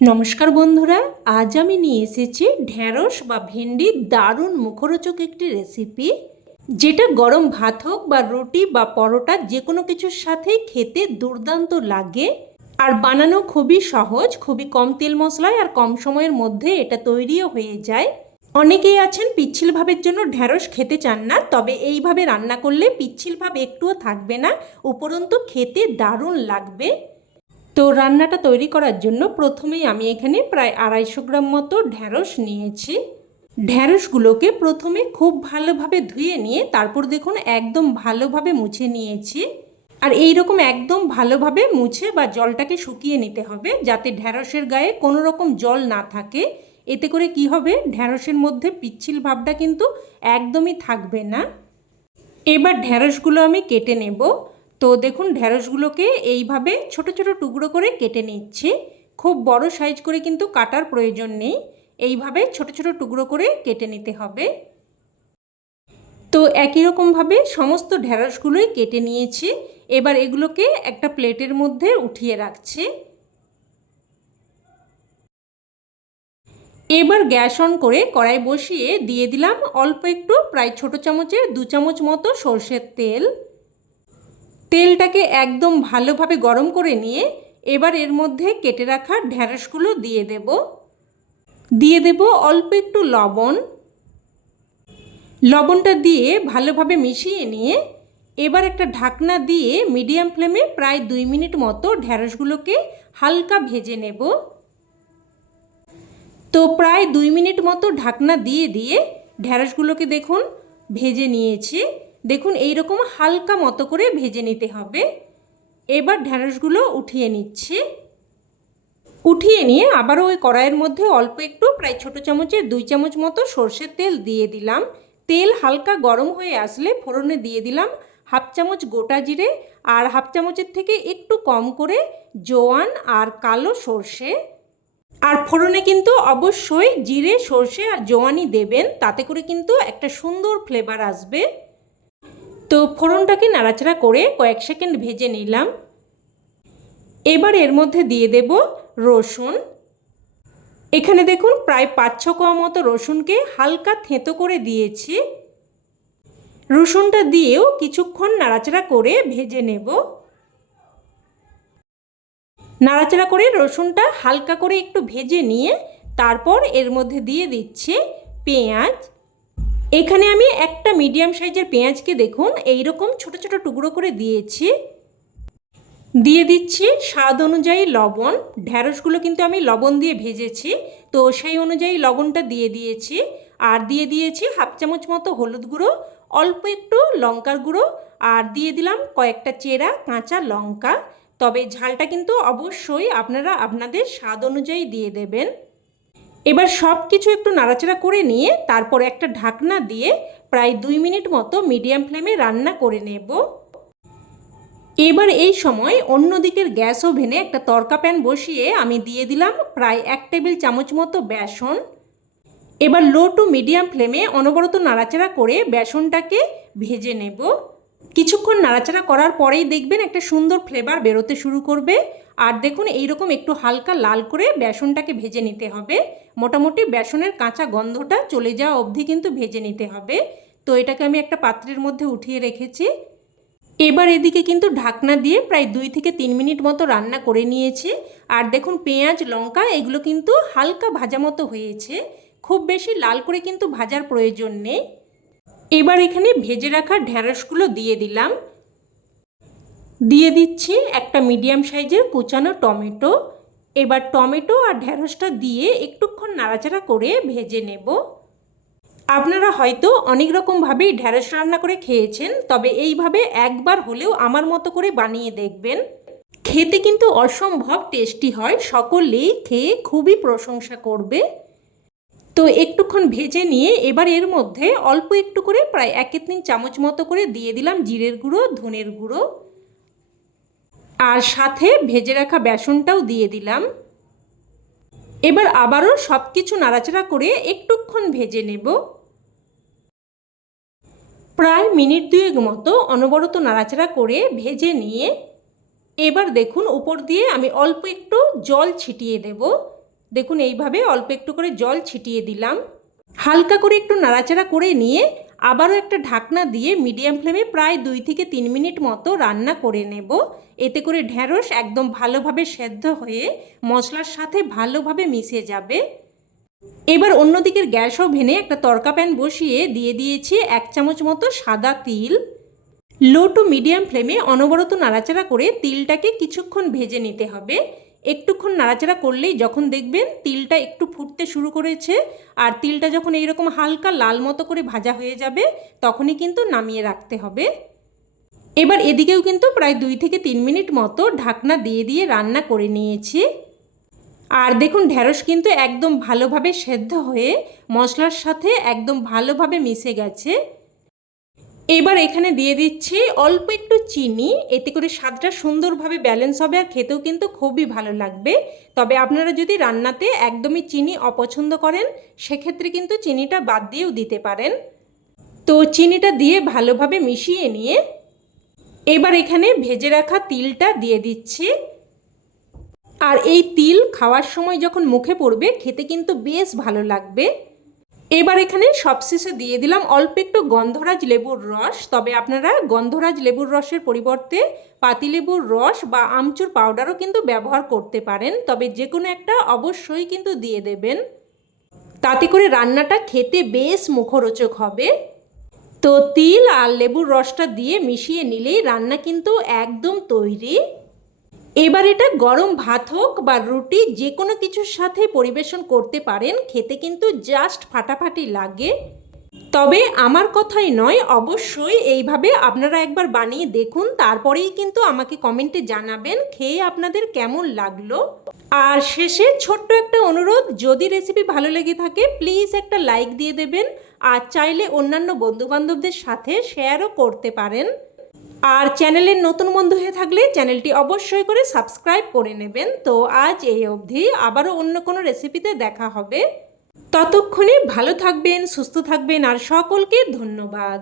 নমস্কার বন্ধুরা, আজ আমি নিয়ে এসেছি ঢ্যাঁড়স বা ভেন্ডির দারুণ মুখরোচক একটি রেসিপি, যেটা গরম ভাত হোক বা রুটি বা পরোটা যে কোনো কিছুর সাথেই খেতে দুর্দান্ত লাগে। আর বানানো খুবই সহজ, খুবই কম তেল মশলায় আর কম সময়ের মধ্যে এটা তৈরিও হয়ে যায়। অনেকেই আছেন পিচ্ছিল ভাবের জন্য ঢ্যাঁড়স খেতে চান না, তবে এইভাবে রান্না করলে পিচ্ছিল ভাব একটুও থাকবে না, উপরন্তু খেতে দারুণ লাগবে। তো রান্নাটা তৈরি করার জন্য প্রথমেই আমি এখানে প্রায় 250 গ্রাম মতো ঢ্যাঁড়স নিয়েছি। ঢ্যাঁড়সগুলোকে প্রথমে খুব ভালোভাবে ধুয়ে নিয়ে তারপর দেখুন একদম ভালোভাবে মুছে নিয়েছি। আর এই রকম একদম ভালোভাবে মুছে বা জলটাকে শুকিয়ে নিতে হবে, যাতে ঢ্যাঁড়সের গায়ে কোনো রকম জল না থাকে। এতে করে কি হবে, ঢ্যাঁড়সের মধ্যে পিচ্ছিল ভাবটা কিন্তু একদমই থাকবে না। এবার ঢ্যাঁড়সগুলো আমি কেটে নেব। তো দেখুন ঢ্যাঁড়সগুলোকে এইভাবে ছোট ছোট টুকরো করে কেটে নিচ্ছি। খুব বড় সাইজ করে কিন্তু কাটার প্রয়োজন নেই, এইভাবে ছোট ছোট টুকরো করে কেটে নিতে হবে। তো একই রকমভাবে সমস্ত ঢ্যাঁড়সগুলোই কেটে নিয়েছি। এবার এগুলোকে একটা প্লেটের মধ্যে উঠিয়ে রাখছি। এবার গ্যাস অন করে কড়াই বসিয়ে দিয়ে দিলাম অল্প একটু, প্রায় ছোট চামচের 2 চামচ মতো সরষের তেল। তেলটাকে একদম ভালোভাবে গরম করে নিয়ে এবার এর মধ্যে কেটে রাখা ঢ্যাঁড়সগুলো দিয়ে দেব অল্প একটু লবণ। লবণটা দিয়ে ভালোভাবে মিশিয়ে নিয়ে এবার একটা ঢাকনা দিয়ে মিডিয়াম ফ্লেমে প্রায় 2 মিনিট মতো ঢ্যাঁড়সগুলোকে হালকা ভেজে নেব। তো প্রায় 2 মিনিট মতো ঢাকনা দিয়ে ঢ্যাঁড়সগুলোকে দেখুন ভেজে নিয়েছি। দেখুন এই রকম হালকা মতো করে ভেজে নিতে হবে। এবার ঢ্যাঁড়সগুলো উঠিয়ে নিচ্ছি। উঠিয়ে নিয়ে আবারও ওই কড়াইয়ের মধ্যে অল্প একটু, প্রায় ছোট চামচের 2 চামচ মতো সরষের তেল দিয়ে দিলাম। তেল হালকা গরম হয়ে আসলে ফোড়নে দিয়ে দিলাম হাফ চামচ গোটা জিরে আর হাফ চামচের থেকে একটু কম করে জোয়ান আর কালো সর্ষে। আর ফোড়নে কিন্তু অবশ্যই জিরে, সর্ষে আর জোয়ানই দেবেন, তাতে করে কিন্তু একটা সুন্দর ফ্লেভার আসবে। তো ফোড়নটাকে নাড়াচাড়া করে কয়েক সেকেন্ড ভেজে নিলাম। এবার এর মধ্যে দিয়ে দেব রসুন। এখানে দেখুন প্রায় 5-6 কোয়া মতো রসুনকে হালকা থেঁতো করে দিয়েছি। রসুনটা দিয়েও কিছুক্ষণ নাড়াচাড়া করে ভেজে নেব। নাড়াচাড়া করে রসুনটা হালকা করে একটু ভেজে নিয়ে তারপর এর মধ্যে দিয়ে দিচ্ছি পেঁয়াজ। এখানে আমি একটা মিডিয়াম সাইজের পেঁয়াজকে দেখুন এইরকম ছোট ছোট টুকরো করে দিয়েছি। দিয়ে দিচ্ছি স্বাদ অনুযায়ী লবণ। ঢ্যাঁড়সগুলো কিন্তু আমি লবণ দিয়ে ভেজেছি, তো সেই অনুযায়ী লবণটা দিয়ে দিয়েছি। আর দিয়ে দিয়েছি হাফ চামচ মতো হলুদ গুঁড়ো, অল্প একটু লঙ্কার গুঁড়ো, আর দিয়ে দিলাম কয়েকটা চেরা কাঁচা লঙ্কা। তবে ঝালটা কিন্তু অবশ্যই আপনারা আপনাদের স্বাদ অনুযায়ী দিয়ে দেবেন। এবার সব কিছু একটু নাড়াচাড়া করে নিয়ে তারপর একটা ঢাকনা দিয়ে প্রায় 2 মিনিট মতো মিডিয়াম ফ্লেমে রান্না করে নেব। এবার এই সময় অন্য দিকের গ্যাস ওভেনে একটা তড়কা প্যান বসিয়ে আমি দিয়ে দিলাম প্রায় 1 টেবিল চামচ মতো বেসন। এবার লো টু মিডিয়াম ফ্লেমে অনবরত নাড়াচাড়া করে বেসনটাকে ভেজে নেব। কিছুক্ষণ নাড়াচাড়া করার পরেই দেখবেন একটা সুন্দর ফ্লেভার বেরোতে শুরু করবে। আর দেখুন এইরকম একটু হালকা লাল করে বেসনটাকে ভেজে নিতে হবে। মোটামুটি বেসনের কাঁচা গন্ধটা চলে যাওয়া অবধি কিন্তু ভেজে নিতে হবে। তো এটাকে আমি একটা পাত্রের মধ্যে উঠিয়ে রেখেছি। এবার এদিকে কিন্তু ঢাকনা দিয়ে প্রায় 2 থেকে 3 মিনিট মতো রান্না করে নিয়েছি। আর দেখুন পেঁয়াজ, লঙ্কা এগুলো কিন্তু হালকা ভাজা মতো হয়েছে, খুব বেশি লাল করে কিন্তু ভাজার প্রয়োজন নেই। এবার এখানে ভেজে রাখা ঢ্যাঁড়সগুলো দিয়ে দিলাম। দিয়ে দিচ্ছি একটা মিডিয়াম সাইজের কুচানো টমেটো। এবার টমেটো আর ঢ্যাঁড়সটা দিয়ে একটুক্ষণ নাড়াচাড়া করে ভেজে নেব। আপনারা হয়তো অনেক রকমভাবেই ঢ্যাঁড়স রান্না করে খেয়েছেন, তবে এইভাবে একবার হলেও আমার মতো করে বানিয়ে দেখবেন। খেতে কিন্তু অসম্ভব টেস্টি হয়, সকলেই খেয়ে খুবই প্রশংসা করবে। তো একটুক্ষণ ভেজে নিয়ে এবার এর মধ্যে অল্প একটু করে প্রায় 1-3 চামচ মতো করে দিয়ে দিলাম জিরের গুঁড়ো, ধনের গুঁড়ো, আর সাথে ভেজে রাখা বেসনটাও দিয়ে দিলাম। এবার আবারও সব কিছু নাড়াচাড়া করে একটুক্ষণ ভেজে নেব। প্রায় মিনিট 2 মতো অনবরত নাড়াচাড়া করে ভেজে নিয়ে এবার দেখুন উপর দিয়ে আমি অল্প একটু জল ছিটিয়ে দেব। দেখুন এইভাবে অল্প একটু করে জল ছিটিয়ে দিলাম। হালকা করে একটু নাড়াচাড়া করে নিয়ে আবারও একটা ঢাকনা দিয়ে মিডিয়াম ফ্লেমে প্রায় 2 থেকে 3 মিনিট মতো রান্না করে নেব। এতে করে ঢ্যাঁড়স একদম ভালোভাবে সেদ্ধ হয়ে মশলার সাথে ভালোভাবে মিশে যাবে। এবার অন্যদিকের গ্যাস ওভেনে একটা তড়কা প্যান বসিয়ে দিয়ে দিয়েছি 1 চামচ মতো সাদা তিল। লো টু মিডিয়াম ফ্লেমে অনবরত নাড়াচাড়া করে তিলটাকে কিছুক্ষণ ভেজে নিতে হবে। একটুক্ষণ নাড়াচাড়া করলেই যখন দেখবেন তিলটা একটু ফুটতে শুরু করেছে আর তিলটা যখন এইরকম হালকা লাল মতো করে ভাজা হয়ে যাবে তখনই কিন্তু নামিয়ে রাখতে হবে। এবার এদিকেও কিন্তু প্রায় 2 থেকে 3 মিনিট মতো ঢাকনা দিয়ে দিয়ে রান্না করে নিয়েছি। আর দেখুন ঢ্যাঁড়স কিন্তু একদম ভালোভাবে সেদ্ধ হয়ে মশলার সাথে একদম ভালোভাবে মিশে গেছে। এবার এখানে দিয়ে দিচ্ছি অল্প একটু চিনি, এতে করে স্বাদটা সুন্দরভাবে ব্যালেন্স হবে আর খেতেও কিন্তু খুবই ভালো লাগবে। তবে আপনারা যদি রান্নাতে একদমই চিনি অপছন্দ করেন সেক্ষেত্রে কিন্তু চিনিটা বাদ দিয়েও দিতে পারেন। তো চিনিটা দিয়ে ভালোভাবে মিশিয়ে নিয়ে এবার এখানে ভেজে রাখা তিলটা দিয়ে দিচ্ছি। আর এই তিল খাওয়ার সময় যখন মুখে পড়বে খেতে কিন্তু বেশ ভালো লাগবে। এবার এখানে সবশেষে দিয়ে দিলাম অল্প একটু গন্ধরাজ লেবুর রস। তবে আপনারা গন্ধরাজ লেবুর রসের পরিবর্তে পাতিলেবুর রস বা আমচুর পাউডারও কিন্তু ব্যবহার করতে পারেন, তবে যে কোনো একটা অবশ্যই কিন্তু দিয়ে দেবেন। তাতে করে রান্নাটা খেতে বেশ মুখরোচক হবে। তো তিল আর লেবুর রসটা দিয়ে মিশিয়ে নিলেই রান্না কিন্তু একদম তৈরি। এবার এটা গরম ভাত হোক বা রুটি যে কোনো কিছুর সাথে পরিবেশন করতে পারেন, খেতে কিন্তু জাস্ট ফাটাফাটি লাগে। তবে আমার কথাই নয়, অবশ্যই এইভাবে আপনারা একবার বানিয়ে দেখুন, তারপরেই কিন্তু আমাকে কমেন্টে জানাবেন খেয়ে আপনাদের কেমন লাগলো। আর শেষে ছোট্ট একটা অনুরোধ, যদি রেসিপি ভালো লেগে থাকে প্লিজ একটা লাইক দিয়ে দেবেন আর চাইলে অন্যান্য বন্ধুবান্ধবদের সাথে শেয়ারও করতে পারেন। আর চ্যানেলের নতুন বন্ধু হয়ে থাকলে চ্যানেলটি অবশ্যই করে সাবস্ক্রাইব করে নেবেন। তো আজ এই অবধি, আবারও অন্য কোনো রেসিপিতে দেখা হবে। ততক্ষণে ভালো থাকবেন, সুস্থ থাকবেন আর সকলকে ধন্যবাদ।